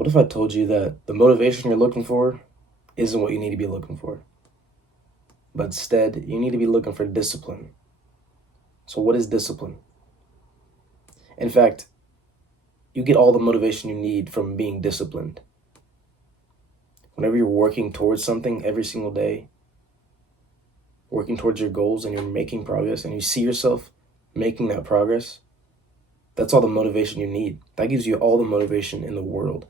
What if I told you that the motivation you're looking for isn't what you need to be looking for, but instead you need to be looking for discipline? So, what is discipline? In fact, you get all the motivation you need from being disciplined. Whenever you're working towards something every single day, working towards your goals and you're making progress and you see yourself making that progress, that's all the motivation you need. That gives you all the motivation in the world.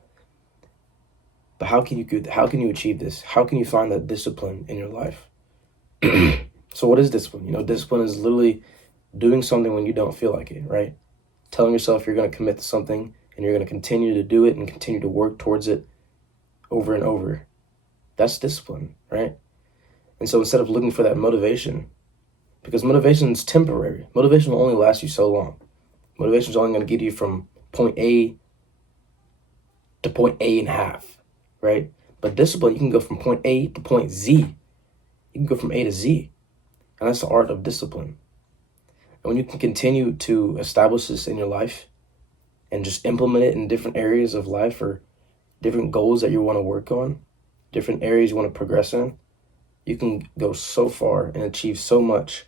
But how can you achieve this? How can you find that discipline in your life? So what is discipline? Discipline is literally doing something when you don't feel like it, right? Telling yourself you're going to commit to something and you're going to continue to do it and continue to work towards it over and over. That's discipline, right? And so instead of looking for that motivation, because motivation is temporary, motivation will only last you so long. Motivation is only going to get you from point A to point A and a half, right? But discipline, you can go from point A to point Z. You can go from A to Z. And that's the art of discipline. And when you can continue to establish this in your life and just implement it in different areas of life or different goals that you want to work on, different areas you want to progress in, you can go so far and achieve so much.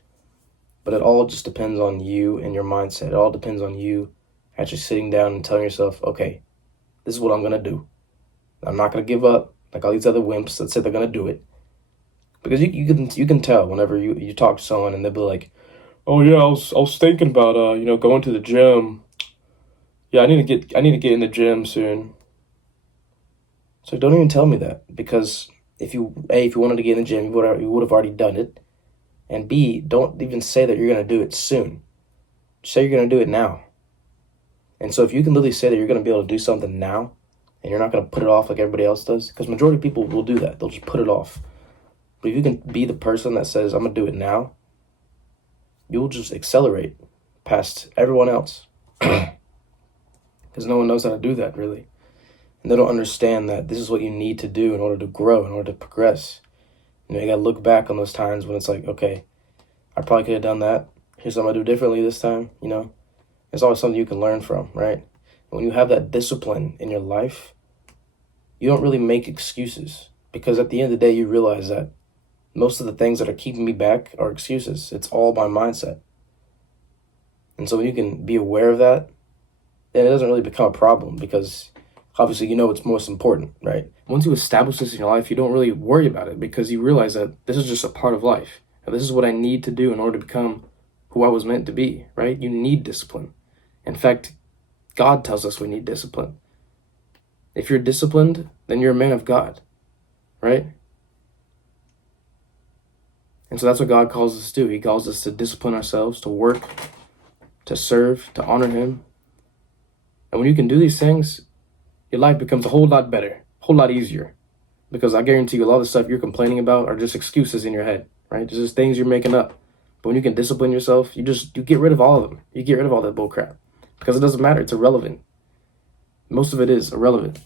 But it all just depends on you and your mindset. It all depends on you actually sitting down and telling yourself, okay, this is what I'm going to do. I'm not going to give up like all these other wimps that say they're going to do it. Because you can tell whenever you talk to someone and they'll be like, oh yeah, I was thinking about going to the gym. Yeah, I need to get in the gym soon. So don't even tell me that, because if you wanted to get in the gym, you would have already done it. And B, don't even say that you're going to do it soon. Say you're going to do it now. And so if you can literally say that you're going to be able to do something now and you're not going to put it off like everybody else does, because majority of people will do that. They'll just put it off. But if you can be the person that says, I'm going to do it now, you'll just accelerate past everyone else. Because no one knows how to do that, really. And they don't understand that this is what you need to do in order to grow, in order to progress. You got to look back on those times when it's like, okay, I probably could have done that. Here's what I'm going to do differently this time, It's always something you can learn from, right? And when you have that discipline in your life, you don't really make excuses. Because at the end of the day, you realize that most of the things that are keeping me back are excuses. It's all my mindset. And so when you can be aware of that, then it doesn't really become a problem, because obviously you know what's most important, right? Once you establish this in your life, you don't really worry about it, because you realize that this is just a part of life. And this is what I need to do in order to become who I was meant to be, right? You need discipline. In fact, God tells us we need discipline. If you're disciplined, then you're a man of God, right? And so that's what God calls us to do. He calls us to discipline ourselves, to work, to serve, to honor Him. And when you can do these things, your life becomes a whole lot better, a whole lot easier. Because I guarantee you, a lot of the stuff you're complaining about are just excuses in your head, right? It's just things you're making up. But when you can discipline yourself, you get rid of all of them. You get rid of all that bull crap. Because it doesn't matter. It's irrelevant. Most of it is irrelevant.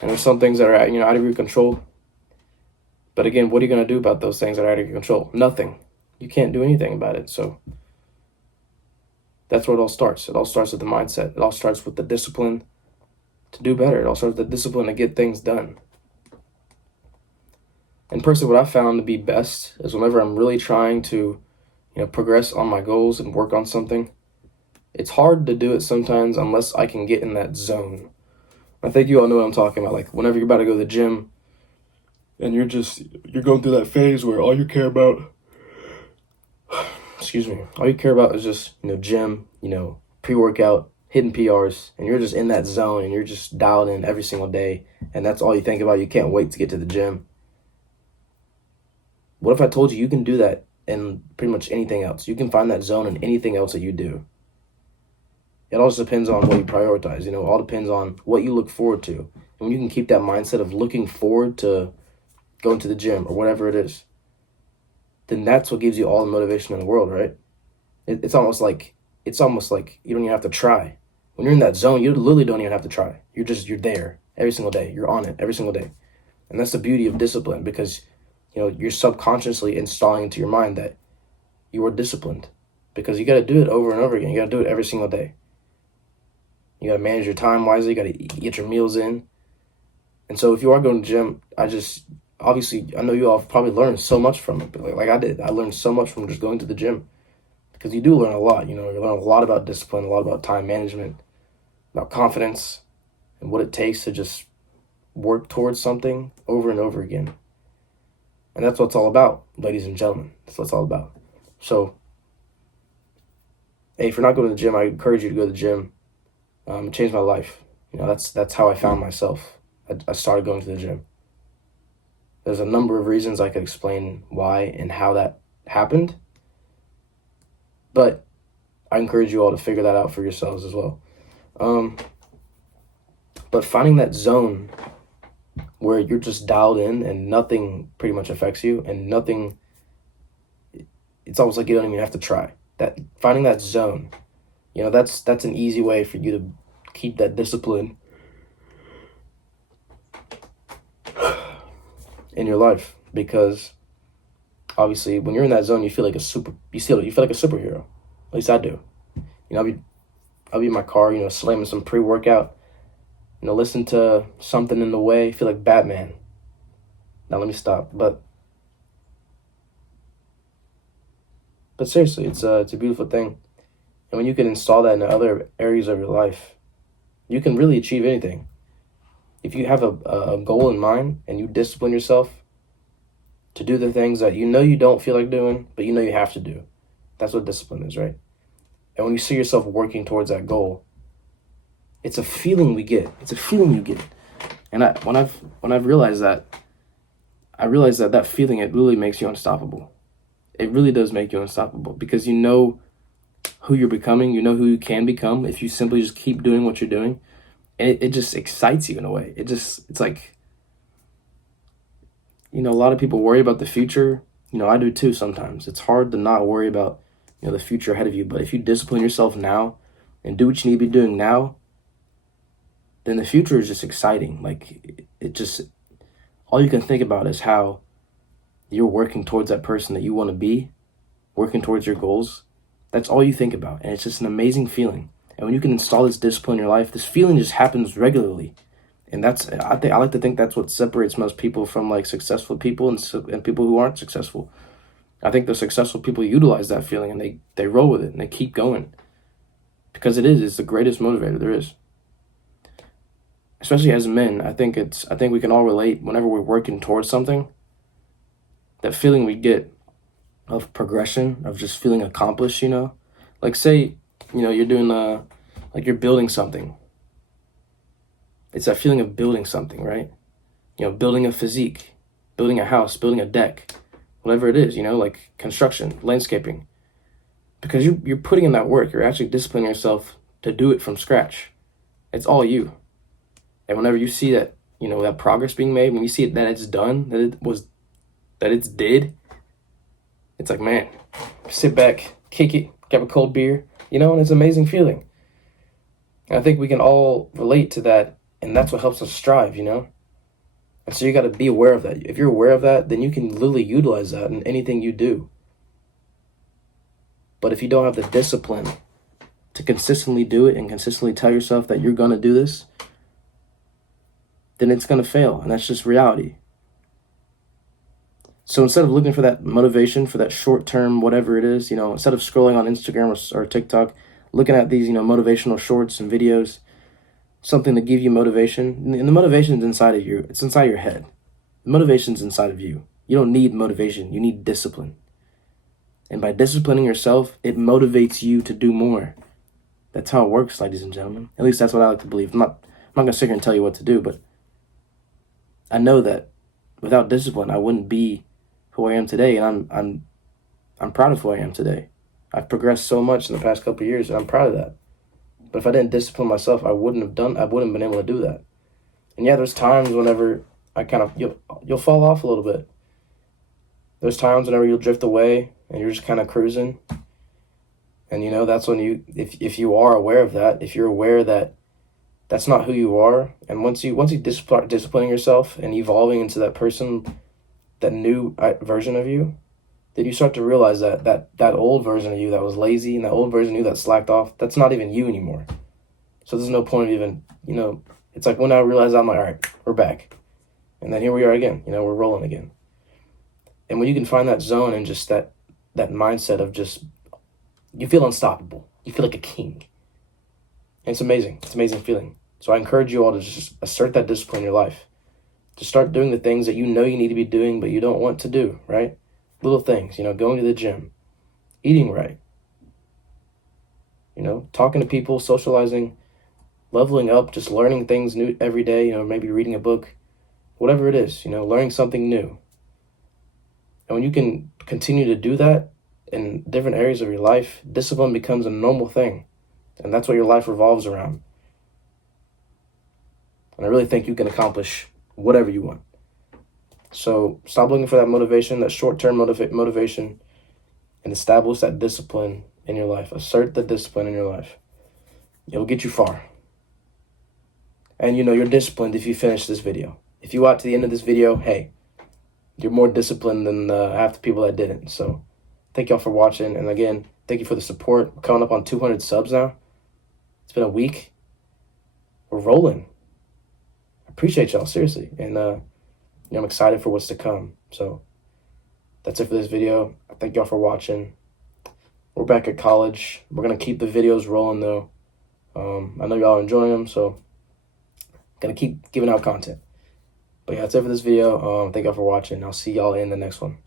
And there's some things that are out of your control. But again, what are you going to do about those things that are out of your control? Nothing. You can't do anything about it. So that's where it all starts. It all starts with the mindset. It all starts with the discipline to do better. It all starts with the discipline to get things done. And personally, what I found to be best is whenever I'm really trying to, progress on my goals and work on something, it's hard to do it sometimes unless I can get in that zone. I think you all know what I'm talking about. Like whenever you're about to go to the gym and you're going through that phase where all you care about, all you care about is just, gym, pre-workout, hitting PRs, and you're just in that zone and you're just dialed in every single day, and that's all you think about. You can't wait to get to the gym. What if I told you can do that in pretty much anything else? You can find that zone in anything else that you do. It also depends on what you prioritize. It all depends on what you look forward to. And when you can keep that mindset of looking forward to going to the gym or whatever it is, then that's what gives you all the motivation in the world, right? It's almost like you don't even have to try. When you're in that zone, you literally don't even have to try. You're there every single day. You're on it every single day. And that's the beauty of discipline, because you're subconsciously installing into your mind that you are disciplined, because you got to do it over and over again. You got to do it every single day. You got to manage your time wisely. You got to get your meals in. And so if you are going to the gym, obviously, I know you all probably learned so much from it, but like I did. I learned so much from just going to the gym, because you do learn a lot. You learn a lot about discipline, a lot about time management, about confidence, and what it takes to just work towards something over and over again. And that's what it's all about, ladies and gentlemen. That's what it's all about. So, hey, if you're not going to the gym, I encourage you to go to the gym. It changed my life. That's how I found myself. I started going to the gym. There's a number of reasons I could explain why and how that happened, but I encourage you all to figure that out for yourselves as well. But finding that zone where you're just dialed in and nothing pretty much affects you, and nothing, it's almost like you don't even have to try. Finding that zone, that's an easy way for you to keep that discipline in your life, because obviously when you're in that zone, you feel like a superhero. At least I do. I'll be in my car, slamming some pre-workout, listen to something in the way, feel like Batman. Now let me stop. But seriously, it's a beautiful thing. And when you can install that in other areas of your life, you can really achieve anything. If you have a goal in mind and you discipline yourself to do the things that you don't feel like doing, but you have to do. That's what discipline is, right? And when you see yourself working towards that goal, it's a feeling we get. It's a feeling you get. And when I've realized that, that feeling, it really makes you unstoppable. It really does make you unstoppable, because you know who you're becoming. You know who you can become if you simply just keep doing what you're doing. And it just excites you in a way. It's like, a lot of people worry about the future. I do too sometimes. It's hard to not worry about, the future ahead of you. But if you discipline yourself now and do what you need to be doing now, then the future is just exciting. Like, all you can think about is how you're working towards that person that you want to be, working towards your goals. That's all you think about. And it's just an amazing feeling. And when you can install this discipline in your life, this feeling just happens regularly. And I like to think that's what separates most people from like successful people and people who aren't successful. I think the successful people utilize that feeling and they roll with it and they keep going, because it's the greatest motivator there is. Especially as men, I think we can all relate whenever we're working towards something. That feeling we get of progression, of just feeling accomplished, Like say, you're doing like you're building something. It's that feeling of building something, right? Building a physique, building a house, building a deck, whatever it is, like construction, landscaping. Because you're putting in that work. You're actually disciplining yourself to do it from scratch. It's all you. And whenever you see that, that progress being made, when you see that it's done, that it's did, it's like, man, sit back, kick it, grab a cold beer, and it's an amazing feeling. And I think we can all relate to that, and that's what helps us strive, And so you got to be aware of that. If you're aware of that, then you can literally utilize that in anything you do. But if you don't have the discipline to consistently do it and consistently tell yourself that you're going to do this, then it's going to fail. And that's just reality. So instead of looking for that motivation, for that short-term, whatever it is, instead of scrolling on Instagram or TikTok, looking at these, motivational shorts and videos, something to give you motivation. And the motivation's inside of you. It's inside your head. The motivation's inside of you. You don't need motivation. You need discipline. And by disciplining yourself, it motivates you to do more. That's how it works, ladies and gentlemen. At least that's what I like to believe. I'm not going to sit here and tell you what to do, but I know that without discipline, I wouldn't be who I am today, and I'm proud of who I am today. I've progressed so much in the past couple of years, and I'm proud of that. But if I didn't discipline myself, I wouldn't have been able to do that. And yeah, there's times whenever you'll fall off a little bit. There's times whenever you'll drift away and you're just kind of cruising. And that's when if you are aware of that, if you're aware that that's not who you are, and once you start disciplining yourself and evolving into that person, that new version of you, then you start to realize that old version of you that was lazy and that old version of you that slacked off, that's not even you anymore. So there's no point of even, it's like when I realized, I'm like, all right, we're back. And then here we are again, we're rolling again. And when you can find that zone and just that mindset of just, you feel unstoppable. You feel like a king. And it's amazing. It's an amazing feeling. So I encourage you all to just assert that discipline in your life. To start doing the things that you know you need to be doing, but you don't want to do, right? Little things, going to the gym, eating right, talking to people, socializing, leveling up, just learning things new every day, maybe reading a book, whatever it is, learning something new. And when you can continue to do that in different areas of your life, discipline becomes a normal thing. And that's what your life revolves around. And I really think you can accomplish whatever you want. So stop looking for that motivation, that short-term motivation, and establish that discipline in your life. Assert the discipline in your life. It'll get you far. And you're disciplined if you finish this video. If you got to the end of this video, hey, you're more disciplined than half the people that didn't. So thank y'all for watching. And again, thank you for the support. We're coming up on 200 subs now. It's been a week. We're rolling. Appreciate y'all, seriously. And I'm excited for what's to come. So that's it for this video. I thank y'all for watching. We're back at college. We're going to keep the videos rolling, though. I know y'all enjoy them, so going to keep giving out content. But yeah, that's it for this video. Thank y'all for watching. I'll see y'all in the next one.